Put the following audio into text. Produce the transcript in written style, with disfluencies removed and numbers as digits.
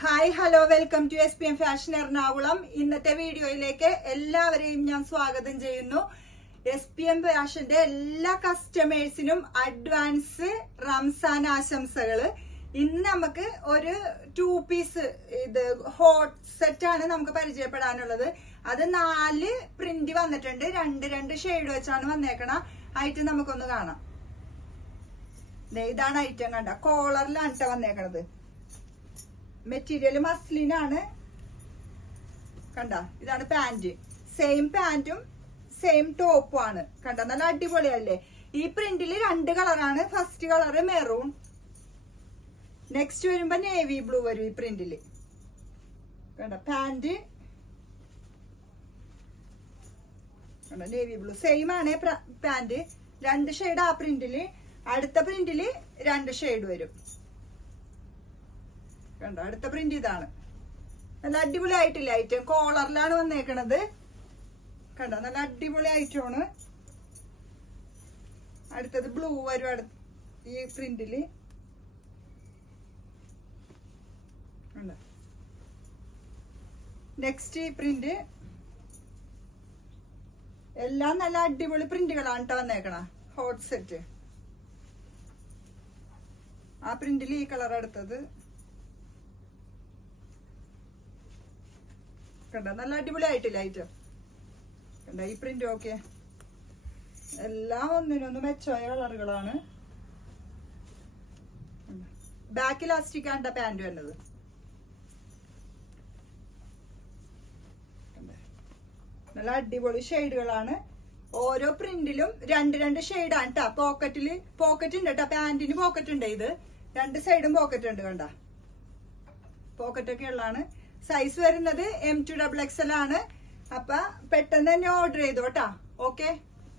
Hi hello welcome to SPM fashion Ernakulam. ഇന്നത്തെ വീഡിയോയിലേക്ക് എല്ലാവരെയും ഞാൻ സ്വാഗതം ചെയ്യുന്നു. SPM ഫാഷന്റെ എല്ലാ കസ്റ്റമേഴ്സിനും അഡ്വാൻസ് റംസാൻ ആശംസകള്. ഇന്ന് നമുക്ക് ഒരു 2 പീസ് ഇത് ഹോട്ട് സെറ്റ് ആണ് നമുക്ക് പരിചയപ്പെടാനുള്ളത്. അത് 4 പ്രിന്റ് വന്നിട്ടുണ്ട്. രണ്ട് ഷെയ്ഡ് വെച്ചാണ് വന്നേക്കണ. ഐറ്റം നമുക്കൊന്ന് കാണാം. ഇതാണ് ഐറ്റം. കണ്ട കോളറിലാണ് കേട്ടോ വന്നേക്കണത്. മെറ്റീരിയൽ മസ്ലിനാണ്. കണ്ട ഇതാണ് പാന്റ്. സെയിം പാന്റും സെയിം ടോപ്പും ആണ്. കണ്ട നല്ല അടിപൊളിയല്ലേ. ഈ പ്രിന്റിൽ 2 കളറാണ്. ഫസ്റ്റ് കളറ് മെറൂൺ, നെക്സ്റ്റ് വരുമ്പോ നേവി ബ്ലൂ വരും ഈ പ്രിന്റില്. കണ്ട പാന്റ് കണ്ട നേവി ബ്ലൂ സെയിം ആണ് പാന്റ്. 2 ഷെയ്ഡ് ആ പ്രിന്റില്. അടുത്ത പ്രിന്റില് 2 ഷെയ്ഡ് വരും. കണ്ടോ അടുത്ത പ്രിന്റ് ഇതാണ്. നല്ല അടിപൊളി ആയിട്ടില്ല ഐറ്റം. കോളറിലാണ് വന്നേക്കണത്. കണ്ടോ നല്ല അടിപൊളി ഐറ്റമാണ്. അടുത്തത് ബ്ലൂ വരും ഈ പ്രിന്റില്. നെക്സ്റ്റ് ഈ പ്രിന്റ്. എല്ലാം നല്ല അടിപൊളി പ്രിന്റുകളാണ് കേട്ടോ വന്നേക്കണ. ഹോട്ട് സെറ്റ് ആ പ്രിന്റിൽ ഈ കളർ എടുത്തത്. കണ്ട നല്ല അടിപൊളി ആയിട്ടില്ല ഐറ്റം. കണ്ട ഈ പ്രിന്റ് ഓക്കെ. എല്ലാം ഒന്നിനൊന്ന് മെച്ചമായ കളറുകളാണ്. ബാക്ക് ഇലാസ്റ്റിക് ആണ് പാന്റ് വരുന്നത്. നല്ല അടിപൊളി ഷെയ്ഡുകളാണ്. ഓരോ പ്രിന്റിലും 2 ഷെയ്ഡാണ് കേട്ടാ. പോക്കറ്റ് ഉണ്ട് കേട്ടാ. പാന്റിന് പോക്കറ്റ് ഉണ്ട്. ഇത് 2 സൈഡും പോക്കറ്റ് ഉണ്ട്. കണ്ട പോക്കറ്റ് ഒക്കെ ഉള്ളതാണ്. സൈസ് വരുന്നത് M2XXL ആണ്. അപ്പൊ പെട്ടെന്ന് തന്നെ ഓർഡർ ചെയ്തോട്ടാ. ഓക്കെ.